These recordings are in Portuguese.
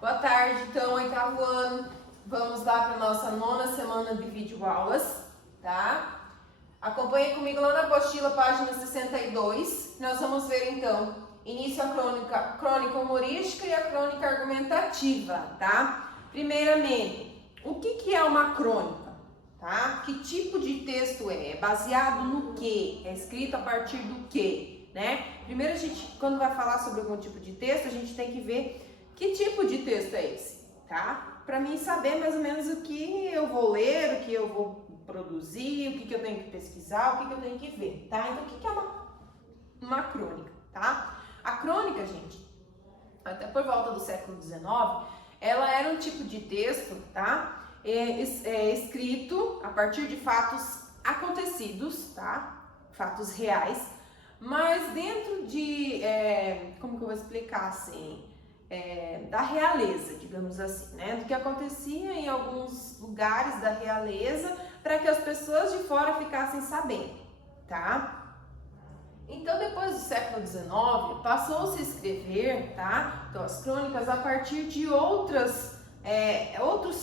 Boa tarde, então, oitavo ano. Vamos lá para a nossa 9ª semana de videoaulas, tá? Acompanhe comigo lá na apostila, página 62. Nós vamos ver, então, início a crônica humorística e a crônica argumentativa, tá? Primeiramente, o que é uma crônica, tá? Que tipo de texto é? É baseado no quê? É escrito a partir do quê, né? Primeiro, a gente, quando vai falar sobre algum tipo de texto, a gente tem que ver que tipo de texto é esse, tá? Para mim saber mais ou menos o que eu vou ler, o que eu vou produzir, o que eu tenho que pesquisar, o que eu tenho que ver, tá? Então, o que é uma crônica, tá? A crônica, gente, até por volta do século XIX, ela era um tipo de texto, tá? Escrito a partir de fatos acontecidos, tá? Fatos reais, mas dentro de, como que eu vou explicar assim? Da realeza, digamos assim, né? Do que acontecia em alguns lugares da realeza para que as pessoas de fora ficassem sabendo, tá? Então, depois do século XIX, passou-se a escrever, tá? Então, as crônicas a partir de outros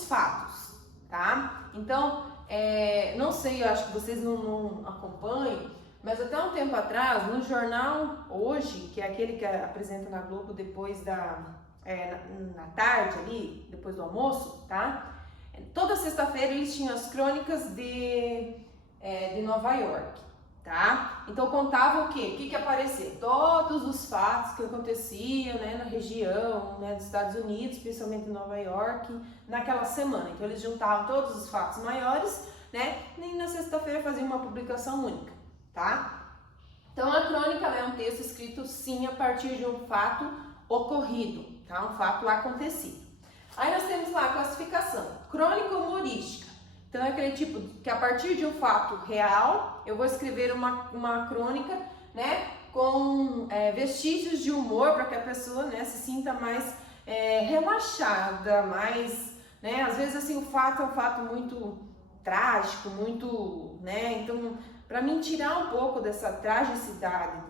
fatos, tá? Então, não sei, eu acho que vocês não acompanham, mas até um tempo atrás, no jornal Hoje, que é aquele que apresenta na Globo depois na tarde ali, depois do almoço, tá? Toda sexta-feira eles tinham as crônicas de Nova York, tá? Então contava o quê? O que aparecia? Todos os fatos que aconteciam, né, na região, né, dos Estados Unidos, principalmente em Nova York, naquela semana. Então eles juntavam todos os fatos maiores, né, e na sexta-feira faziam uma publicação única, tá? Então a crônica é um texto escrito sim a partir de um fato ocorrido, tá? Um fato acontecido. Aí nós temos lá a classificação, crônica humorística. Então é aquele tipo que a partir de um fato real, eu vou escrever uma crônica, né, com vestígios de humor para que a pessoa, né, se sinta mais relaxada, mais, né, às vezes assim o fato é um fato muito trágico, muito, né, então para mim tirar um pouco dessa tragicidade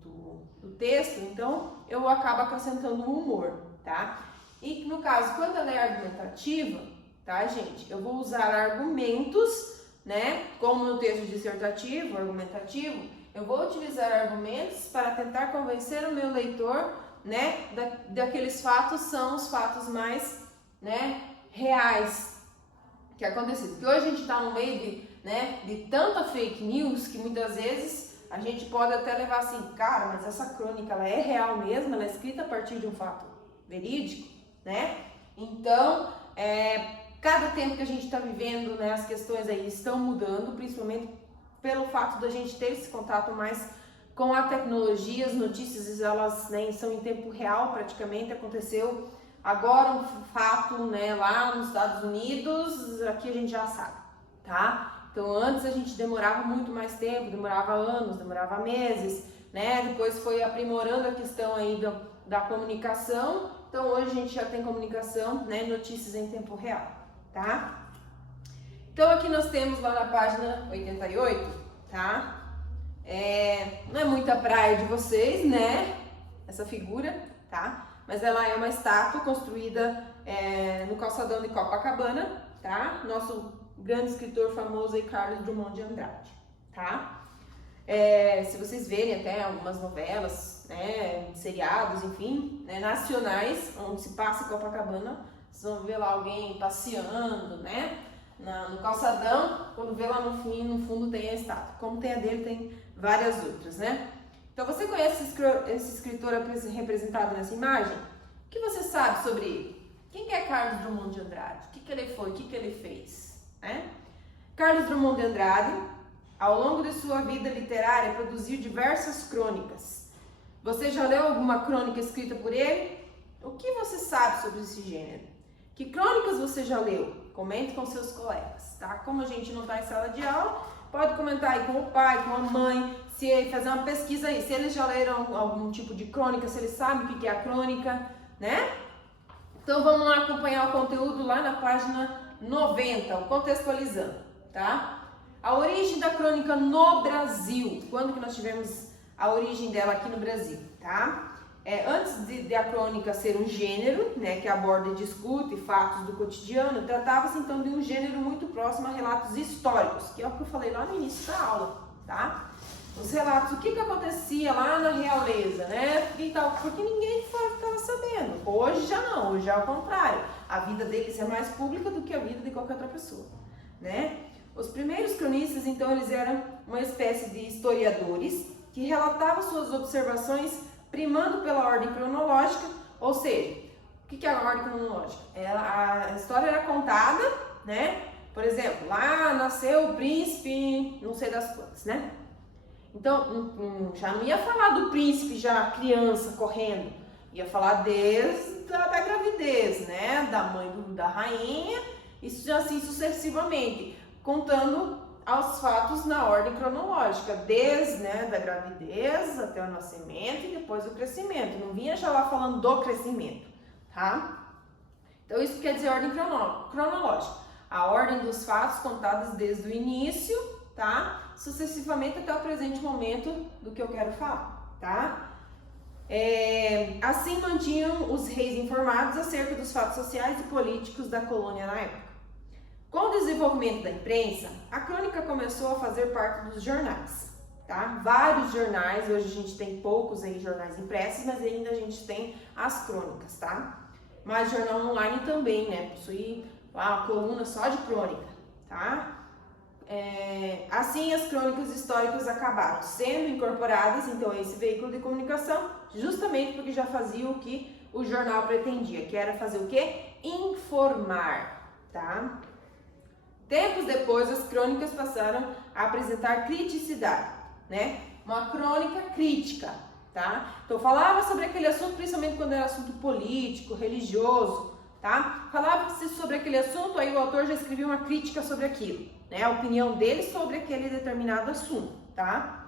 do texto, então eu acabo acrescentando um humor, tá? E no caso, quando ela é argumentativa, tá, gente? Eu vou usar argumentos, né? Como no texto dissertativo, argumentativo, eu vou utilizar argumentos para tentar convencer o meu leitor, né? Daqueles fatos são os fatos mais, né? Reais que aconteceu. Porque hoje a gente está no meio de tanta fake news que muitas vezes a gente pode até levar assim, cara, mas essa crônica ela é real mesmo, ela é escrita a partir de um fato verídico, né? Então, cada tempo que a gente está vivendo, né, as questões aí estão mudando, principalmente pelo fato da gente ter esse contato mais com a tecnologia, as notícias elas, né, são em tempo real praticamente, aconteceu agora um fato, né, lá nos Estados Unidos, aqui a gente já sabe, tá? Então antes a gente demorava muito mais tempo, demorava anos, demorava meses, né? Depois foi aprimorando a questão aí da comunicação. Então hoje a gente já tem comunicação, né, notícias em tempo real, tá? Então aqui nós temos lá na página 88, tá? Não é muita praia de vocês, né? Essa figura, tá? Mas ela é uma estátua construída no calçadão de Copacabana, tá? Nosso grande escritor famoso aí, Carlos Drummond de Andrade, tá? Se vocês verem até algumas novelas, né, seriados, enfim, né, nacionais, onde se passa em Copacabana, vocês vão ver lá alguém passeando, né, no calçadão, quando vê lá no fundo tem a estátua. Como tem a dele, tem várias outras, né? Então você conhece esse escritor representado nessa imagem? O que você sabe sobre ele? Quem que é Carlos Drummond de Andrade? O que ele foi? O que ele fez? Carlos Drummond de Andrade, ao longo de sua vida literária, produziu diversas crônicas. Você já leu alguma crônica escrita por ele? O que você sabe sobre esse gênero? Que crônicas você já leu? Comente com seus colegas, tá? Como a gente não está em sala de aula, pode comentar aí com o pai, com a mãe, se fazer uma pesquisa aí, se eles já leram algum tipo de crônica, se eles sabem o que é a crônica, né? Então vamos lá acompanhar o conteúdo lá na página 90, o Contextualizando, tá? A origem da crônica no Brasil. Quando que nós tivemos a origem dela aqui no Brasil, tá? Antes de a crônica ser um gênero, né, que aborda e discute fatos do cotidiano, tratava-se então de um gênero muito próximo a relatos históricos, que é o que eu falei lá no início da aula, tá? Os relatos, o que acontecia lá na realeza, né? E tal, porque ninguém ficava sabendo. Hoje já não, hoje é ao contrário. A vida deles é mais pública do que a vida de qualquer outra pessoa, né? Os primeiros cronistas, então, eles eram uma espécie de historiadores que relatavam suas observações primando pela ordem cronológica, ou seja, o que é a ordem cronológica? A história era contada, né? Por exemplo, lá nasceu o príncipe, não sei das quantas, né? Então, já não ia falar do príncipe já criança correndo, ia falar desde da gravidez, né? Da mãe da rainha, isso assim sucessivamente, contando aos fatos na ordem cronológica, desde, né, da gravidez até o nascimento e depois o crescimento. Não vinha já lá falando do crescimento, tá? Então isso quer dizer ordem cronológica. A ordem dos fatos contados desde o início, tá? Sucessivamente até o presente momento do que eu quero falar, tá? Assim mantinham os reis informados acerca dos fatos sociais e políticos da colônia na época. Com o desenvolvimento da imprensa, a crônica começou a fazer parte dos jornais, tá? Vários jornais, hoje a gente tem poucos aí jornais impressos, mas ainda a gente tem as crônicas, tá? Mas jornal online também, né? Possui uma coluna só de crônica, tá? Assim, as crônicas históricas acabaram sendo incorporadas, então, a esse veículo de comunicação, justamente porque já fazia o que o jornal pretendia, que era fazer o quê? Informar, tá? Tempos depois, as crônicas passaram a apresentar criticidade, né? Uma crônica crítica, tá? Então, falava sobre aquele assunto, principalmente quando era assunto político, religioso, tá? Falava-se sobre aquele assunto, aí o autor já escrevia uma crítica sobre aquilo, né? A opinião dele sobre aquele determinado assunto, tá?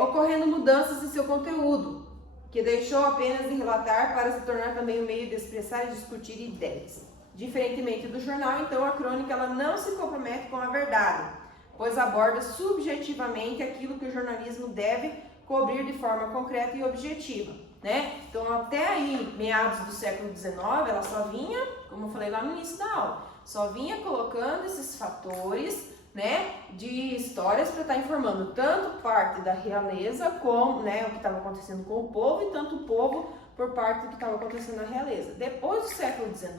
Ocorrendo mudanças em seu conteúdo, que deixou apenas de relatar para se tornar também um meio de expressar e discutir ideias. Diferentemente do jornal, então, a crônica ela não se compromete com a verdade, pois aborda subjetivamente aquilo que o jornalismo deve cobrir de forma concreta e objetiva, né? Então, até aí, meados do século XIX, ela só vinha, como eu falei lá no início da aula, só vinha colocando esses fatores, né, de histórias para estar informando tanto parte da realeza como, né, o que estava acontecendo com o povo e tanto o povo por parte do que estava acontecendo na realeza. Depois do século XIX,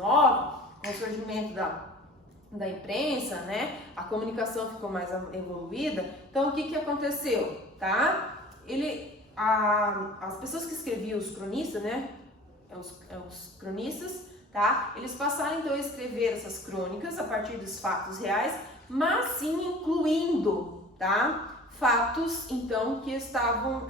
com o surgimento da imprensa, né, a comunicação ficou mais evoluída. Então, o que aconteceu, tá? As pessoas que escreviam os cronistas, né, os cronistas, tá? Eles passaram então a escrever essas crônicas a partir dos fatos reais, mas sim incluindo, tá? Fatos então que estavam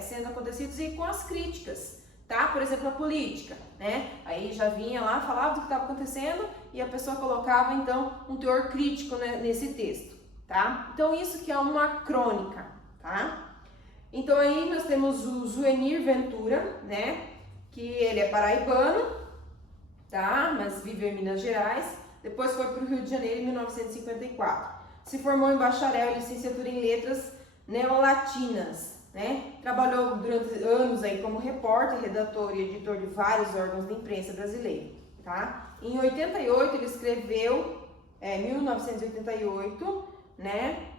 sendo acontecidos e com as críticas, tá? Por exemplo, a política, né? Aí já vinha lá, falava do que estava acontecendo e a pessoa colocava então um teor crítico, né, nesse texto, tá? Então isso que é uma crônica, tá? Então aí nós temos o Zuenir Ventura, né? Que ele é paraibano, tá? Mas vive em Minas Gerais. Depois foi para o Rio de Janeiro em 1954. Se formou em bacharel e licenciatura em letras neolatinas, né? Trabalhou durante anos aí como repórter, redator e editor de vários órgãos de imprensa brasileira, tá? Em 88 ele escreveu, 1988, né?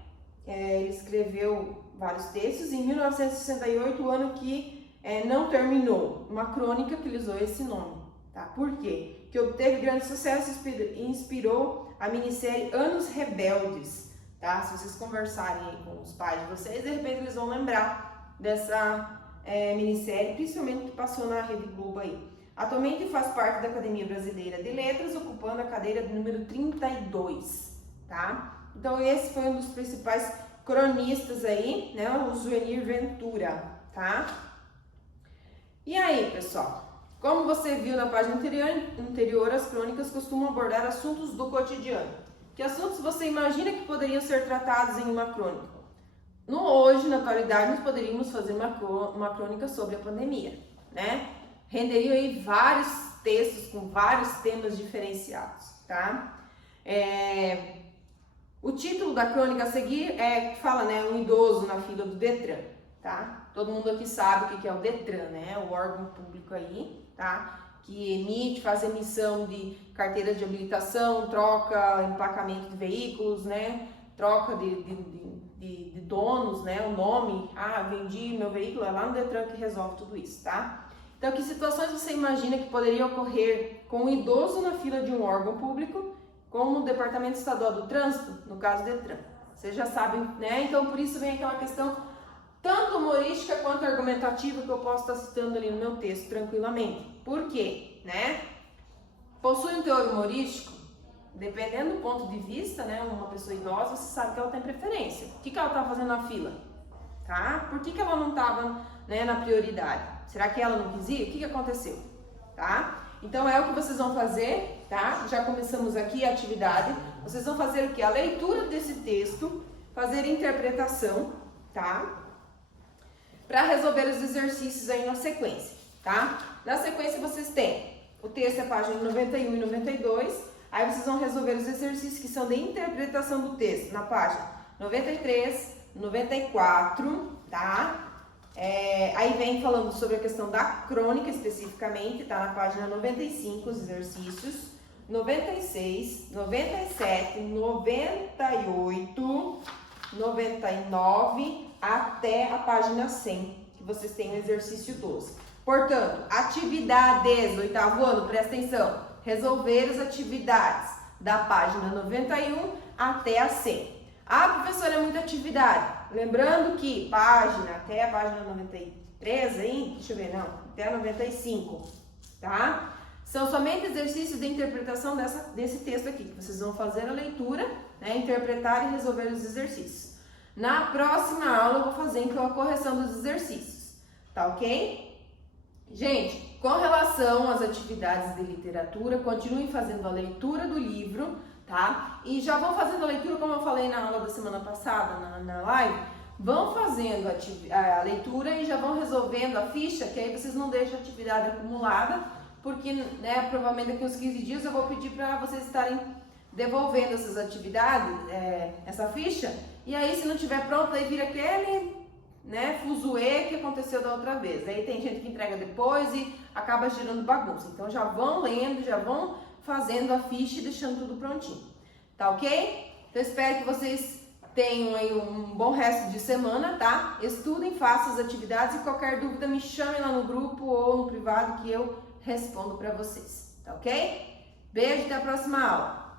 Ele escreveu vários textos. Em 1968, o ano que não terminou, uma crônica que ele usou esse nome, tá? Por quê? Que obteve grande sucesso e inspirou a minissérie Anos Rebeldes, tá? Se vocês conversarem aí com os pais de vocês, de repente eles vão lembrar dessa minissérie, principalmente que passou na Rede Globo aí. Atualmente faz parte da Academia Brasileira de Letras, ocupando a cadeira número 32, tá? Então esse foi um dos principais cronistas aí, né? O Zuenir Ventura, tá? E aí, pessoal? Como você viu na página anterior, as crônicas costumam abordar assuntos do cotidiano. Que assuntos você imagina que poderiam ser tratados em uma crônica? Hoje, na atualidade, nós poderíamos fazer uma crônica sobre a pandemia, né? Renderiam aí vários textos com vários temas diferenciados, tá? O título da crônica a seguir fala, né, um idoso na fila do Detran, tá? Todo mundo aqui sabe o que é o Detran, né? O órgão público aí, tá? Que emite, faz emissão de carteiras de habilitação, troca, emplacamento de veículos, né? Troca de donos, né? O nome, vendi meu veículo, é lá no Detran que resolve tudo isso, tá? Então, que situações você imagina que poderia ocorrer com um idoso na fila de um órgão público, como o Departamento Estadual do Trânsito, no caso do Detran? Vocês já sabem, né? Então, por isso vem aquela questão tanto humorística quanto argumentativa que eu posso estar citando ali no meu texto tranquilamente. Por quê? Né? Possui um teor humorístico, dependendo do ponto de vista, né? Uma pessoa idosa, você sabe que ela tem preferência. O que ela está fazendo na fila? Tá? Por que ela não estava, né, na prioridade? Será que ela não quis ir? O que aconteceu? Tá? Então é o que vocês vão fazer, tá? Já começamos aqui a atividade. Vocês vão fazer o que? A leitura desse texto, fazer interpretação, tá? Para resolver os exercícios aí na sequência, tá? Na sequência vocês têm o texto, é página 91 e 92. Aí vocês vão resolver os exercícios que são de interpretação do texto na página 93, 94, tá? Aí vem falando sobre a questão da crônica especificamente, tá na página 95, os exercícios, 96, 97, 98, 99, até a página 100, que vocês têm o exercício 12. Portanto, atividades, oitavo ano, presta atenção, resolver as atividades da página 91 até a 100. Professora, é muita atividade. Lembrando que página, até a página 93 aí, deixa eu ver, não, até a 95, tá? São somente exercícios de interpretação desse texto aqui, que vocês vão fazer a leitura, né, interpretar e resolver os exercícios. Na próxima aula eu vou fazer então a correção dos exercícios, tá ok? Gente, com relação às atividades de literatura, continuem fazendo a leitura do livro, tá? E já vão fazendo a leitura, como eu falei na aula da semana passada, na live, vão fazendo a leitura e já vão resolvendo a ficha, que aí vocês não deixam a atividade acumulada, porque, né, provavelmente daqui uns 15 dias eu vou pedir para vocês estarem devolvendo essas atividades, essa ficha, e aí se não tiver pronto, aí vira aquele, né, fuzuê que aconteceu da outra vez. Aí tem gente que entrega depois e acaba gerando bagunça. Então já vão lendo, já vão fazendo a ficha e deixando tudo prontinho. Tá ok? Então espero que vocês tenham aí um bom resto de semana, tá? Estudem, façam as atividades e qualquer dúvida me chamem lá no grupo ou no privado que eu respondo para vocês. Tá ok? Beijo, até a próxima aula.